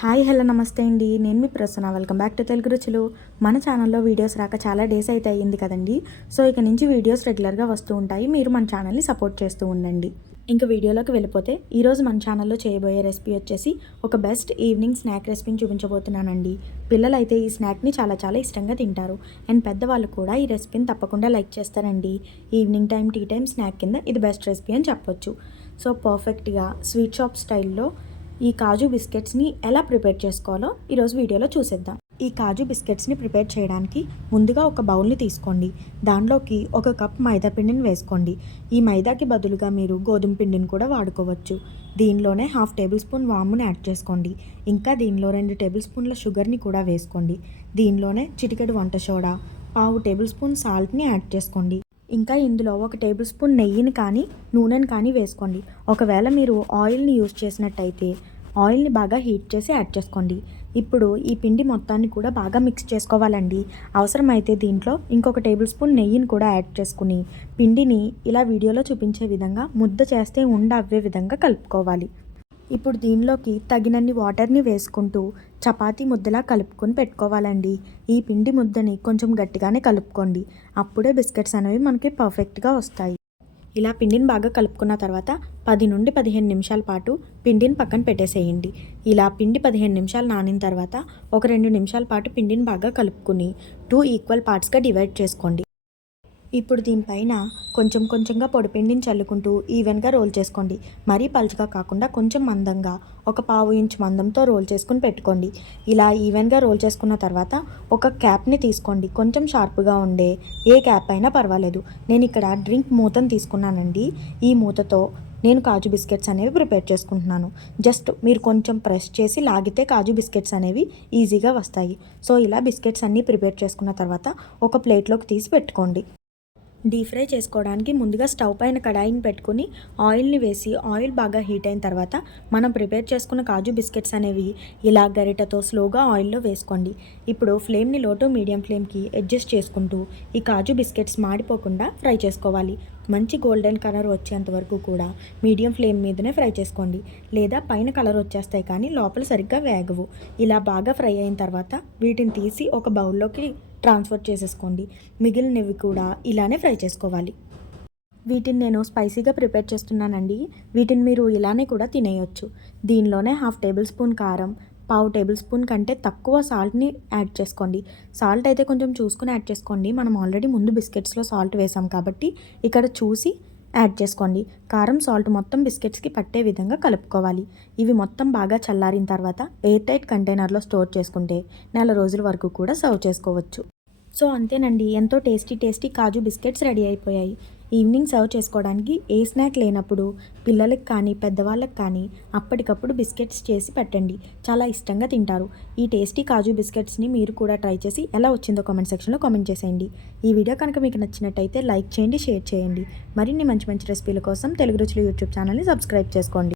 Hi hello నమస్తే అండి. నేను మీ Prasanna. Welcome back to Telugu Ruchulu. మన ఛానల్లో వీడియోస్ రాక చాలా డేస్ అయితే అయ్యింది కదండి. సో ఇక నుంచి వీడియోస్ రెగ్యులర్గా వస్తూ ఉంటాయి. మీరు మన ఛానల్ని సపోర్ట్ చేస్తూ ఉండండి. ఇంకా వీడియోలోకి వెళ్ళిపోతే ఈరోజు మన ఛానల్లో చేయబోయే రెసిపీ వచ్చేసి ఒక బెస్ట్ ఈవినింగ్ స్నాక్ రెసిపీని చూపించబోతున్నానండి. పిల్లలు అయితే ఈ స్నాక్ని చాలా చాలా ఇష్టంగా తింటారు. అండ్ పెద్దవాళ్ళు కూడా ఈ రెసిపీని తప్పకుండా లైక్ చేస్తారండి. Evening time tea time snack కింద ఇది బెస్ట్ రెసిపీ అని చెప్పొచ్చు. సో పర్ఫెక్ట్గా స్వీట్ షాప్ స్టైల్లో ఈ కాజు బిస్కెట్స్ని ఎలా ప్రిపేర్ చేసుకోవాలో ఈరోజు వీడియోలో చూసేద్దాం. ఈ కాజు బిస్కెట్స్ని ప్రిపేర్ చేయడానికి ముందుగా ఒక బౌల్ని తీసుకోండి. దానిలోకి ఒక కప్ మైదా పిండిని వేసుకోండి. ఈ మైదాకి బదులుగా మీరు గోధుమ పిండిని కూడా వాడుకోవచ్చు. దీనిలోనే 1/2 టేబుల్ స్పూన్ వాముని యాడ్ చేసుకోండి. ఇంకా దీనిలో 2 టేబుల్ స్పూన్ల షుగర్ని కూడా వేసుకోండి. దీనిలోనే చిటికెడు వంట సోడా, 1/2 టేబుల్ స్పూన్ సాల్ట్ని యాడ్ చేసుకోండి. ఇంకా ఇందులో 1 టేబుల్ స్పూన్ నెయ్యిని కానీ నూనెని కానీ వేసుకోండి. ఒకవేళ మీరు ఆయిల్ని యూజ్ చేసినట్టయితే ఆయిల్ని బాగా హీట్ చేసి యాడ్ చేసుకోండి. ఇప్పుడు ఈ పిండి మొత్తాన్ని కూడా బాగా మిక్స్ చేసుకోవాలండి. అవసరమైతే దీంట్లో ఇంకొక టేబుల్ స్పూన్ నెయ్యిని కూడా యాడ్ చేసుకుని పిండిని ఇలా వీడియోలో చూపించే విధంగా ముద్ద చేస్తే అవ్వే విధంగా కలుపుకోవాలి. ఇప్పుడు దీనిలోకి తగినన్ని వాటర్ని వేసుకుంటూ చపాతీ ముద్దలా కలుపుకొని పెట్టుకోవాలండి. ఈ పిండి ముద్దని కొంచెం గట్టిగానే కలుపుకోండి. అప్పుడే బిస్కెట్స్ అనేవి మనకి పర్ఫెక్ట్గా వస్తాయి. ఇలా పిండిని బాగా కలుపుకున్న తర్వాత 10 నుండి 15 నిమిషాల పాటు పిండిని పక్కన పెట్టేసేయండి. ఇలా పిండి 15 నిమిషాలు నానిన తర్వాత ఒక 2 నిమిషాల పాటు పిండిని బాగా కలుపుకుని 2 ఈక్వల్ పార్ట్స్గా డివైడ్ చేసుకోండి. ఇప్పుడు దీనిపైన కొంచెం కొంచెంగా పొడిపిండిని చల్లుకుంటూ ఈవెన్గా రోల్ చేసుకోండి. మరీ పలుచగా కాకుండా కొంచెం మందంగా ఒక 1/2 ఇంచ్ మందంతో రోల్ చేసుకుని పెట్టుకోండి. ఇలా ఈవెన్గా రోల్ చేసుకున్న తర్వాత ఒక క్యాప్ని తీసుకోండి. కొంచెం షార్ప్గా ఉండే ఏ క్యాప్ అయినా పర్వాలేదు. నేను ఇక్కడ డ్రింక్ మూతను తీసుకున్నానండి. ఈ మూతతో నేను కాజు బిస్కెట్స్ అనేవి ప్రిపేర్ చేసుకుంటున్నాను. జస్ట్ మీరు కొంచెం ప్రెస్ చేసి లాగితే కాజు బిస్కెట్స్ అనేవి ఈజీగా వస్తాయి. సో ఇలా బిస్కెట్స్ అన్నీ ప్రిపేర్ చేసుకున్న తర్వాత ఒక ప్లేట్లోకి తీసి పెట్టుకోండి. డీప్ ఫ్రై చేసుకోవడానికి ముందుగా స్టవ్ పైన కడాయిని పెట్టుకుని ఆయిల్ని వేసి ఆయిల్ బాగా హీట్ అయిన తర్వాత మనం ప్రిపేర్ చేసుకున్న కాజు బిస్కెట్స్ అనేవి ఇలా గరిటతో స్లోగా ఆయిల్లో వేసుకోండి. ఇప్పుడు ఫ్లేమ్ని లో టు మీడియం ఫ్లేమ్కి అడ్జస్ట్ చేసుకుంటూ ఈ కాజు బిస్కెట్స్ మాడిపోకుండా ఫ్రై చేసుకోవాలి. మంచి గోల్డెన్ కలర్ వచ్చేంత వరకు కూడా మీడియం ఫ్లేమ్ మీదనే ఫ్రై చేసుకోండి. లేదా పైన కలర్ వచ్చేస్తాయి కానీ లోపల సరిగ్గా వేగవు. ఇలా బాగా ఫ్రై అయిన తర్వాత వీటిని తీసి ఒక బౌల్లోకి ట్రాన్స్ఫర్ చేసేసుకోండి. మిగిలినవి కూడా ఇలానే ఫ్రై చేసుకోవాలి. వీటిని నేను స్పైసీగా ప్రిపేర్ చేస్తున్నానండి. వీటిని మీరు ఇలానే కూడా తినేయొచ్చు. దీనిలోనే 1/2 టేబుల్ స్పూన్ కారం, 1/2 టేబుల్ స్పూన్ కంటే తక్కువ సాల్ట్ని యాడ్ చేసుకోండి. సాల్ట్ అయితే కొంచెం చూసుకుని యాడ్ చేసుకోండి. మనం ఆల్రెడీ ముందు బిస్కెట్స్లో సాల్ట్ వేసాం కాబట్టి ఇక్కడ చూసి యాడ్ చేసుకోండి. కారం సాల్ట్ మొత్తం బిస్కెట్స్కి పట్టే విధంగా కలుపుకోవాలి. ఇవి మొత్తం బాగా చల్లారిన తర్వాత ఎయిర్ టైట్ కంటైనర్లో స్టోర్ చేసుకుంటే నెల రోజుల వరకు కూడా సర్వ్ చేసుకోవచ్చు. సో అంతేనండి, ఎంతో టేస్టీ కాజు బిస్కెట్స్ రెడీ అయిపోయాయి. ఈవినింగ్ సర్వ్ చేసుకోవడానికి ఏ స్నాక్ లేనప్పుడు పిల్లలకు కానీ పెద్దవాళ్ళకి కానీ అప్పటికప్పుడు బిస్కెట్స్ చేసి పెట్టండి. చాలా ఇష్టంగా తింటారు. ఈ టేస్టీ కాజు బిస్కెట్స్ని మీరు కూడా ట్రై చేసి ఎలా వచ్చిందో కామెంట్ సెక్షన్లో కామెంట్ చేసేయండి. ఈ వీడియో కనుక మీకు నచ్చినట్టయితే లైక్ చేయండి, షేర్ చేయండి. మరిన్ని మంచి మంచి రెసిపీల కోసం తెలుగు రుచులు యూట్యూబ్ ఛానల్ని సబ్స్క్రైబ్ చేసుకోండి.